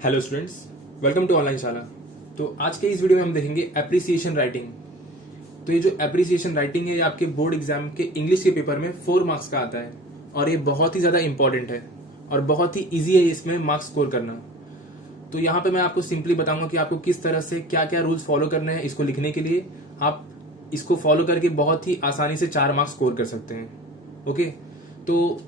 Hello students, welcome to online Shala. तो आज के इस वीडियो में हम देखेंगे एप्रिसिएशन राइटिंग। तो ये जो एप्रिसिएशन राइटिंग है ये आपके बोर्ड एग्जाम के इंग्लिश के पेपर में 4 मार्क्स का आता है और ये बहुत ही ज्यादा इंपॉर्टेंट है और बहुत ही इजी है इसमें मार्क्स स्कोर करना। तो यहाँ पे मैं आपको सिंपली बताऊंगा कि आपको किस तरह से क्या क्या रूल्स फॉलो करने हैं इसको लिखने के लिए। आप इसको फॉलो करके बहुत ही आसानी से 4 मार्क्स स्कोर कर सकते हैं। ओके, तो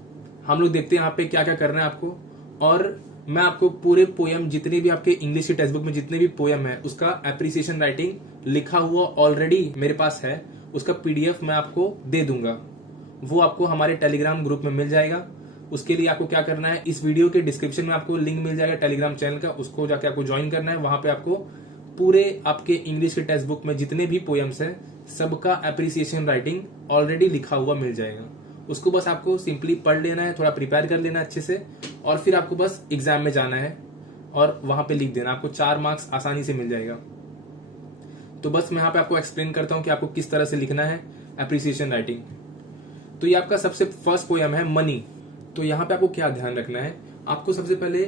हम लोग देखते हैं यहाँ पे क्या क्या करना है आपको। और मैं आपको पूरे पोयम जितने भी आपके इंग्लिश के टेक्स्ट बुक में जितने भी पोयम है उसका एप्रिसिएशन राइटिंग लिखा हुआ ऑलरेडी मेरे पास है, उसका पीडीएफ मैं आपको दे दूंगा। वो आपको हमारे टेलीग्राम ग्रुप में मिल जाएगा। उसके लिए आपको क्या करना है, इस वीडियो के डिस्क्रिप्शन में आपको लिंक मिल जाएगा टेलीग्राम चैनल का, उसको जाके आपको ज्वाइन करना है। वहां पे आपको पूरे आपके इंग्लिश के टेक्स्ट बुक में जितने भी पोयम्स हैं सबका एप्रिसिएशन राइटिंग ऑलरेडी लिखा हुआ मिल जाएगा। उसको बस आपको सिंपली पढ़ लेना है, थोड़ा प्रिपेयर कर लेना है अच्छे से, और फिर आपको बस एग्जाम में जाना है और वहां पे लिख देना। आपको 4 मार्क्स आसानी से मिल जाएगा। तो बस मैं यहाँ पे आपको एक्सप्लेन करता हूँ कि आपको किस तरह से लिखना है एप्रिसिएशन राइटिंग। तो ये आपका सबसे फर्स्ट पोयम है मनी। तो यहाँ पे आपको क्या ध्यान रखना है, आपको सबसे पहले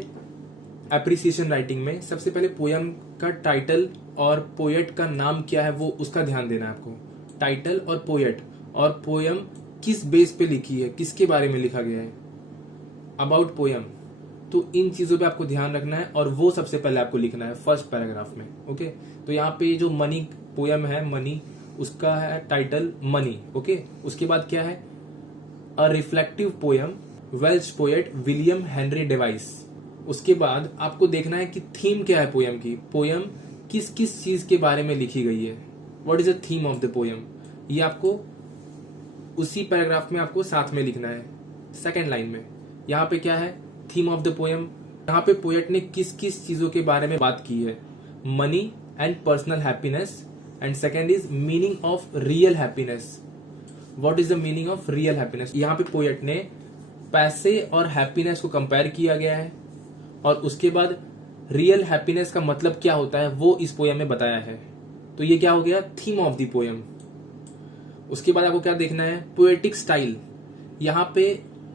एप्रिसिएशन राइटिंग में सबसे पहले पोयम का टाइटल और पोएट का नाम क्या है वो उसका ध्यान देना है आपको। टाइटल और पोयम किस बेस पे लिखी है, किसके बारे में लिखा गया है, अबाउट पोयम। तो इन चीजों पे आपको ध्यान रखना है और वो सबसे पहले आपको लिखना है फर्स्ट पैराग्राफ में। ओके, तो यहाँ पे जो मनी पोयम है, मनी, उसका है टाइटल मनी। ओके, उसके बाद क्या है, a reflective poem, Welsh poet William Henry Davies. उसके बाद आपको देखना है कि थीम क्या है पोयम की, पोयम किस किस चीज के बारे में लिखी गई है, what is the theme of the poem. ये आपको उसी पैराग्राफ में आपको साथ में लिखना है सेकेंड लाइन में। यहाँ पे क्या है, थीम ऑफ द पोयम, यहाँ पे पोएट ने किस किस चीजों के बारे में बात की है, money and personal happiness. And second is meaning of real happiness, what is the meaning of real happiness. यहाँ पे पोएट ने पैसे और हैप्पीनेस को कंपेयर किया गया है और उसके बाद रियल हैप्पीनेस का मतलब क्या होता है वो इस पोयम में बताया है। तो ये क्या हो गया, थीम ऑफ द पोयम। उसके बाद आपको क्या देखना है, पोएटिक स्टाइल। यहाँ पे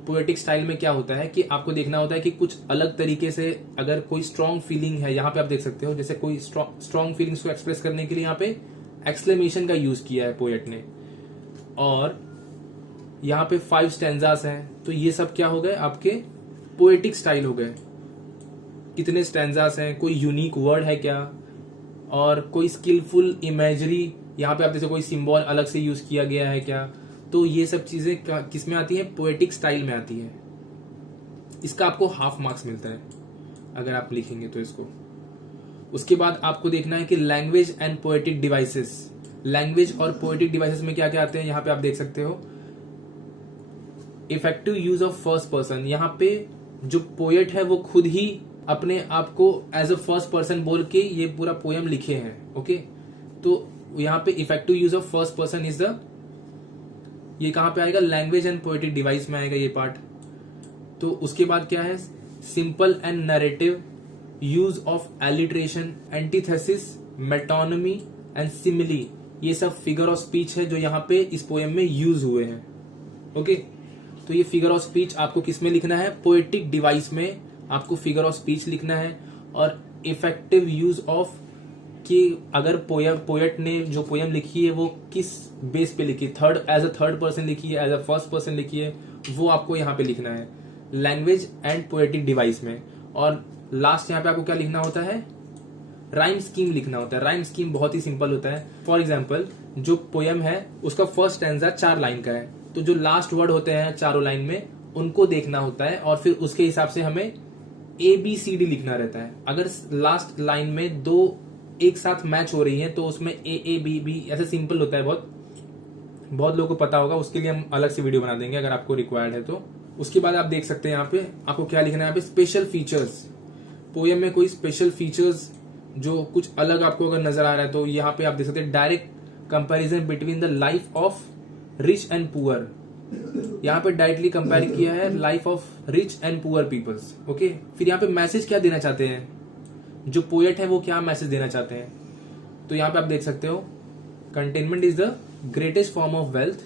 पोएटिक स्टाइल में क्या होता है कि आपको देखना होता है कि कुछ अलग तरीके से अगर कोई स्ट्रॉन्ग फीलिंग है, यहाँ पे आप देख सकते हो जैसे कोई स्ट्रॉन्ग फीलिंग्स को एक्सप्रेस करने के लिए यहाँ पे एक्सक्लेमेशन का यूज किया है पोएट ने। और यहाँ पे 5 स्टैंजास हैं, तो ये सब क्या हो गए आपके पोएटिक स्टाइल हो गए। कितने स्टैंजास हैं, कोई यूनिक वर्ड है क्या, और कोई स्किलफुल इमेजरी, यहाँ पे आप जैसे कोई सिंबल अलग से यूज किया गया है क्या। तो ये सब चीजें किस में आती है, पोएटिक स्टाइल में आती है। इसका आपको हाफ मार्क्स मिलता है अगर आप लिखेंगे तो इसको। उसके बाद आपको देखना है कि language and poetic devices. Language और पोएटिक डिवाइसेस में क्या क्या आते हैं, यहाँ पे आप देख सकते हो effective use of first person. यहाँ पे जो पोएट है वो खुद ही अपने आप को एज अ फर्स्ट पर्सन बोल के ये पूरा पोयम लिखे हैं। ओके, तो यहाँ पे effective use of first person is the, ये कहां पे आएगा, लैंग्वेज एंड पोएटिक डिवाइस में आएगा ये पार्ट। तो उसके बाद क्या है, simple and narrative, use of alliteration, antithesis, metonymy and simile. ये सब फिगर ऑफ स्पीच है जो यहाँ पे इस पोयम में यूज हुए हैं। ओके, तो ये फिगर ऑफ स्पीच आपको किस में लिखना है, पोएटिक डिवाइस में आपको फिगर ऑफ स्पीच लिखना है। और इफेक्टिव यूज ऑफ, कि अगर पोएट ने जो पोयम लिखी है वो किस बेस पे लिखी, एज अ थर्ड पर्सन लिखी है, एज अ फर्स्ट पर्सन लिखी है, वो आपको यहाँ पे लिखना है लैंग्वेज एंड पोएटिक डिवाइस में। और लास्ट यहाँ पे आपको क्या लिखना होता है, राइम स्कीम लिखना होता है। राइम स्कीम बहुत ही सिंपल होता है। फॉर एग्जाम्पल जो पोयम है उसका फर्स्ट स्टैंजा 4 लाइन का है, तो जो लास्ट वर्ड होते हैं चारों लाइन में उनको देखना होता है और फिर उसके हिसाब से हमें ABCD लिखना रहता है। अगर लास्ट लाइन में 2 एक साथ मैच हो रही है तो उसमें AABB ऐसे सिंपल होता है। बहुत लोगों को पता होगा, उसके लिए हम अलग से वीडियो बना देंगे अगर आपको रिक्वायर्ड है तो। उसके बाद आप देख सकते हैं यहाँ पे आपको क्या लिखना है, यहाँ पे स्पेशल फीचर्स। पोयम में कोई स्पेशल फीचर्स जो कुछ अलग आपको अगर नजर आ रहा है तो यहाँ पे आप देख सकते हैं direct comparison between the life of rich and poor. यहाँ पे डायरेक्टली कंपेयर किया है life of rich and poor peoples. Okay, फिर यहाँ पे मैसेज क्या देना चाहते हैं, जो पोएट है वो क्या मैसेज देना चाहते हैं, तो यहाँ पे आप देख सकते हो containment is the greatest form of wealth,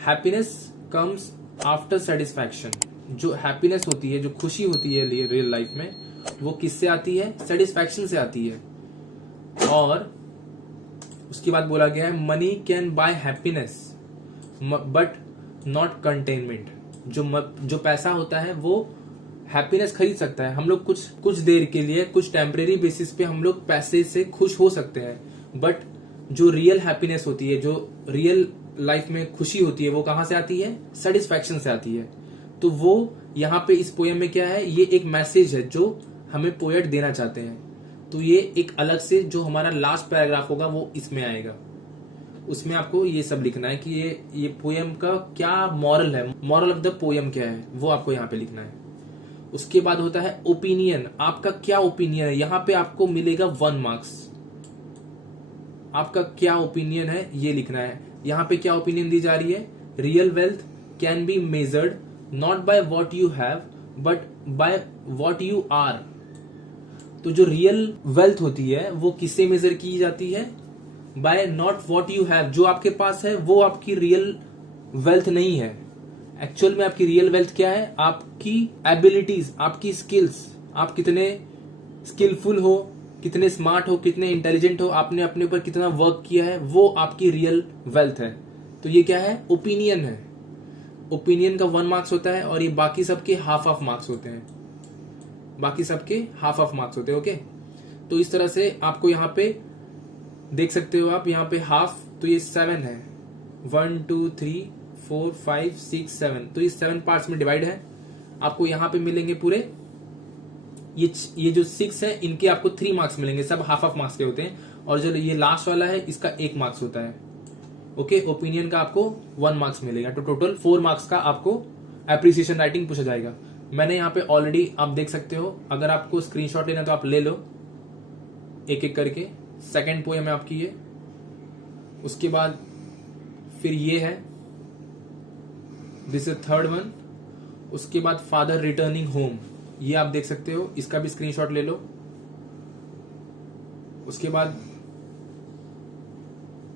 happiness comes after satisfaction. जो हैप्पीनेस होती है, जो खुशी होती है रियल लाइफ में, वो किससे आती है? सेटिस्फैक्शन से आती है। और उसके बाद बोला गया है money can buy happiness but not containment. जो पैसा होता है वो हैप्पीनेस खरीद सकता है। हम लोग कुछ देर के लिए, कुछ टेम्परेरी बेसिस पे हम लोग पैसे से खुश हो सकते हैं, बट जो रियल हैप्पीनेस होती है, जो रियल लाइफ में खुशी होती है, वो कहां से आती है? सेटिस्फैक्शन से आती है। तो वो यहाँ पे इस पोएम में क्या है? ये एक मैसेज है जो हमें पोएट देना चाहते हैं। तो ये एक अलग से जो हमारा लास्ट पैराग्राफ होगा वो इसमें आएगा। उसमें आपको ये सब लिखना है कि ये पोएम का क्या मॉरल है, मॉरल ऑफ द पोएम क्या है, वो आपको यहाँ पे लिखना है। उसके बाद होता है ओपिनियन। आपका क्या ओपिनियन है? यहाँ पे आपको मिलेगा 1 मार्क्स। आपका क्या ओपिनियन है ये लिखना है। यहाँ पे क्या ओपिनियन दी जा रही है? Real wealth can be measured not by what you have but by what you are. तो जो रियल वेल्थ होती है वो किससे मेजर की जाती है? By not what you have. जो आपके पास है वो आपकी रियल वेल्थ नहीं है। एक्चुअल में आपकी रियल वेल्थ क्या है? आपकी एबिलिटीज, आपकी स्किल्स। आप कितने स्किलफुल हो, कितने स्मार्ट हो, कितने इंटेलिजेंट हो, आपने अपने ऊपर कितना वर्क किया है, वो आपकी रियल वेल्थ है। तो ये क्या है? ओपिनियन है। ओपिनियन का 1 मार्क्स होता है और ये बाकी सबके हाफ मार्क्स होते हैं। बाकी सबके हाफ मार्क्स होते हैं। ओके, तो इस तरह से आपको यहाँ पे देख सकते हो आप, यहाँ पे हाफ, तो ये 7 है। 1 2 3 4 5 6 7, तो ये 7 पार्ट्स में डिवाइड है। आपको यहाँ पे मिलेंगे पूरे ये जो 6 है इनके आपको 3 मार्क्स मिलेंगे, सब हाफ मार्क्स के होते हैं। और जो ये लास्ट वाला है इसका 1 मार्क्स होता है। ओके, ओपिनियन का आपको 1 मार्क्स मिलेगा। तो टोटल 4 मार्क्स का आपको एप्रिसिएशन राइटिंग पूछा जाएगा। मैंने यहाँ पे ऑलरेडी आप देख सकते हो, अगर आपको स्क्रीनशॉट लेना तो आप ले लो एक एक करके। सेकंड पोएम है आपकी ये। उसके बाद फिर ये है, दिस इज थर्ड वन। उसके बाद फादर रिटर्निंग होम, ये आप देख सकते हो, इसका भी स्क्रीनशॉट ले लो। उसके बाद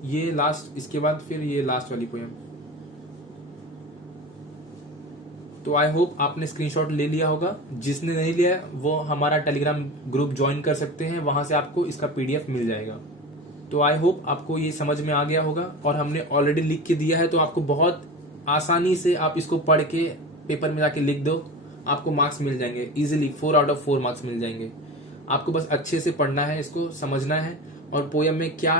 ये लास्ट, इसके बाद फिर ये लास्ट वाली पोएम। तो आई होप आपने स्क्रीनशॉट ले लिया होगा। जिसने नहीं लिया वो हमारा टेलीग्राम ग्रुप ज्वाइन कर सकते हैं, वहां से आपको इसका पीडीएफ मिल जाएगा। तो आई होप आपको ये समझ में आ गया होगा, और हमने ऑलरेडी लिख के दिया है तो आपको बहुत आसानी से आप इसको पढ़ के पेपर में जाके लिख दो, आपको मार्क्स मिल जाएंगे इजीली। 4 आउट ऑफ 4 मार्क्स मिल जाएंगे। आपको बस अच्छे से पढ़ना है, इसको समझना है। और पोएम में क्या,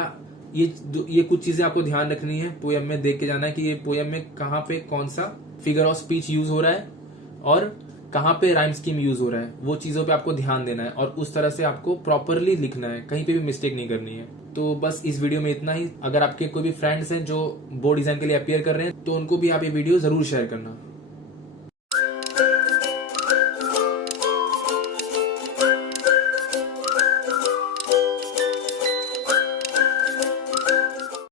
ये कुछ चीजें आपको ध्यान रखनी है। पोएम में देख के जाना है कि ये पोएम में कहाँ पे कौन सा फिगर ऑफ स्पीच यूज हो रहा है और कहाँ पे राइम स्कीम यूज हो रहा है, वो चीजों पे आपको ध्यान देना है और उस तरह से आपको प्रॉपरली लिखना है, कहीं पे भी मिस्टेक नहीं करनी है। तो बस इस वीडियो में इतना ही। अगर आपके कोई भी फ्रेंड्स हैं जो बोर्ड एग्जाम के लिए अपियर कर रहे हैं तो उनको भी आप ये वीडियो जरूर शेयर करना।